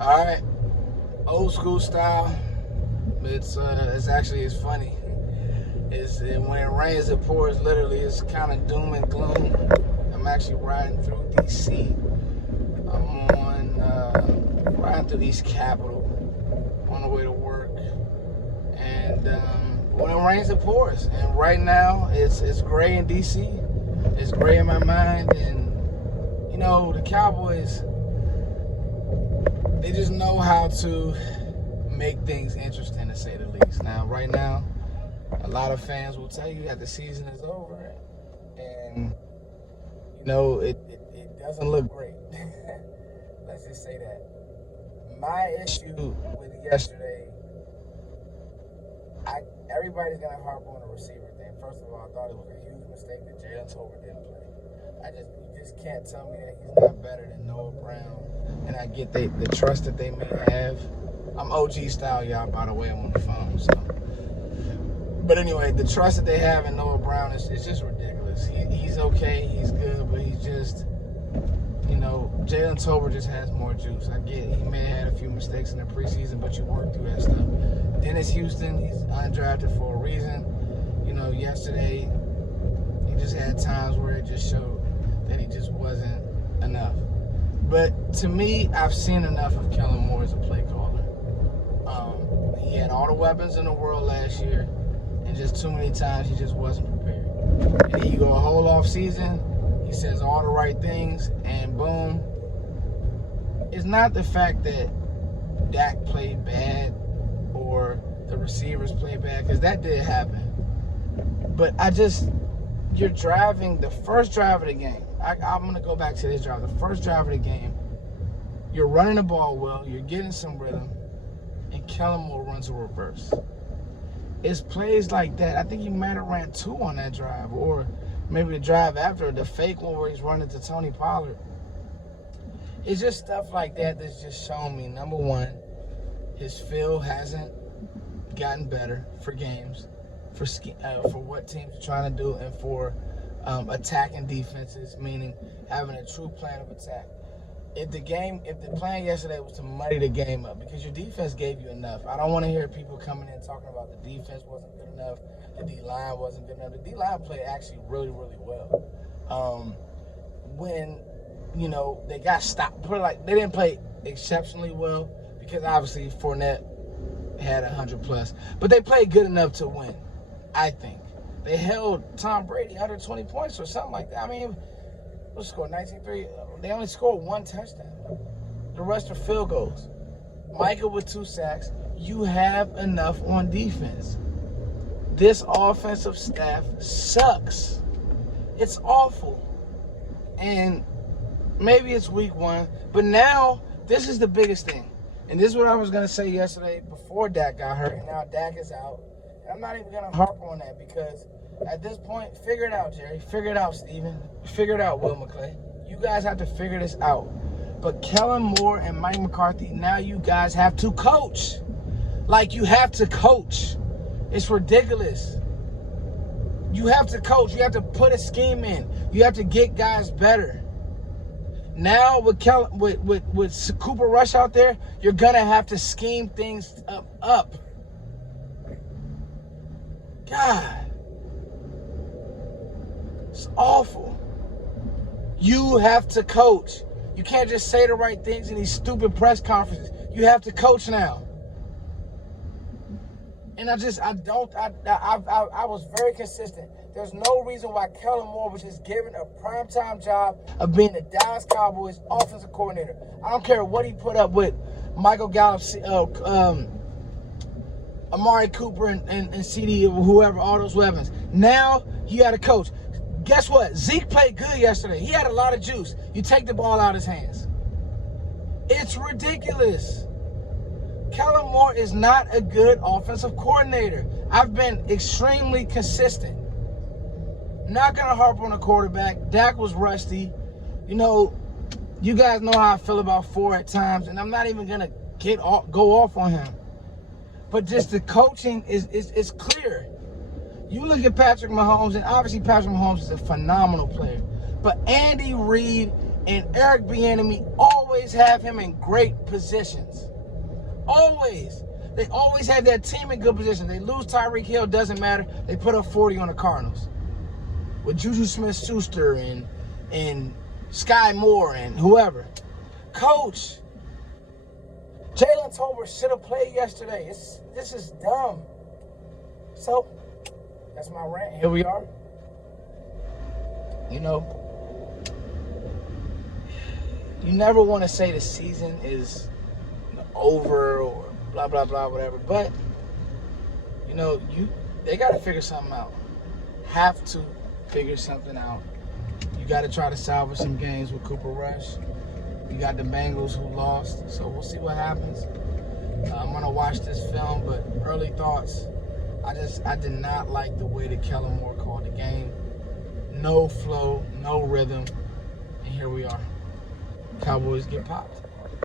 All right, old school style. It's funny. When it rains, it pours. Literally, it's kind of doom and gloom. I'm actually riding through DC. I'm riding through East Capitol on the way to work, and when it rains, it pours. And right now, it's gray in DC. It's gray in my mind, and the Cowboys. They just know how to make things interesting, to say the least. Now, right now, a lot of fans will tell you that the season is over, and it doesn't look great. Let's just say that. My issue with yesterday, everybody's gonna harp on the receiver thing. First of all, I thought it was a huge mistake that Jalen Tolbert didn't play. You just can't tell me that he's not better than Noah Brown. And I get the trust that they may have. I'm OG style, y'all, by the way. I'm on the phone, so. But anyway, the trust that they have in Noah Brown is just ridiculous. He's okay, he's good, but he's just, Jalen Tolbert just has more juice. I get he may have had a few mistakes in the preseason, but you work through that stuff. Dennis Houston, he's undrafted for a reason. Yesterday, he just had times where it just showed that he just wasn't enough. But to me, I've seen enough of Kellen Moore as a play caller. He had all the weapons in the world last year, and just too many times he just wasn't prepared. And then you go a whole off season, he says all the right things, and boom. It's not the fact that Dak played bad or the receivers played bad, because that did happen. But you're driving the first drive of the game. I'm going to go back to this drive. The first drive of the game, you're running the ball well, you're getting some rhythm, and Kellen Moore runs a reverse. It's plays like that. I think he might have ran 2 on that drive, or maybe the drive after, the fake one where he's running to Tony Pollard. It's just stuff like that that's just showing me, number one, his feel hasn't gotten better for games, for what teams are trying to do, and for attacking defenses, meaning having a true plan of attack. If the plan yesterday was to muddy the game up, because your defense gave you enough. I don't want to hear people coming in talking about the defense wasn't good enough, the D-line wasn't good enough. The D-line played actually really, really well. When, they got stopped, they didn't play exceptionally well, because obviously Fournette had 100+, but they played good enough to win, I think. They held Tom Brady under 20 points or something like that. I mean, what scored 19-3? They only scored 1 touchdown. The rest are field goals. Michael with 2 sacks. You have enough on defense. This offensive staff sucks. It's awful. And maybe it's week 1, but now this is the biggest thing. And this is what I was going to say yesterday before Dak got hurt, and now Dak is out. And I'm not even going to harp on that, because at this point, figure it out, Jerry. Figure it out, Steven. Figure it out, Will McClay. You guys have to figure this out. But Kellen Moore and Mike McCarthy, now you guys have to coach. Like, you have to coach. It's ridiculous. You have to coach. You have to put a scheme in. You have to get guys better. Now with Cooper Rush out there, you're gonna have to scheme things up. God, it's awful. You have to coach. You can't just say the right things in these stupid press conferences. You have to coach now. And I was very consistent. There's no reason why Kellen Moore was just given a primetime job of being the Dallas Cowboys offensive coordinator. I don't care what he put up with Michael Gallup, Amari Cooper, and CD, whoever, all those weapons. Now you got to coach. Guess what? Zeke played good yesterday. He had a lot of juice. You take the ball out of his hands. It's ridiculous. Kellen Moore is not a good offensive coordinator. I've been extremely consistent. Not going to harp on the quarterback. Dak was rusty. You guys know how I feel about 4 at times, and I'm not even going to go off on him. But just the coaching is clear. You look at Patrick Mahomes, and obviously Patrick Mahomes is a phenomenal player. But Andy Reid and Eric Bieniemy always have him in great positions. Always. They always have that team in good position. They lose Tyreek Hill, doesn't matter. They put up 40 on the Cardinals. With Juju Smith-Schuster and Sky Moore and whoever. Coach, Jalen Tolbert should have played yesterday. This is dumb. So, that's my rant. Here we are. You know, you never want to say the season is over or blah, blah, blah, whatever. But, you know, they got to figure something out. Have to figure something out. You got to try to salvage some games with Cooper Rush. You got the Bengals who lost, so we'll see what happens. I'm going to watch this film, but early thoughts, I did not like the way that Kellen Moore called the game. No flow, no rhythm, and here we are. Cowboys get popped.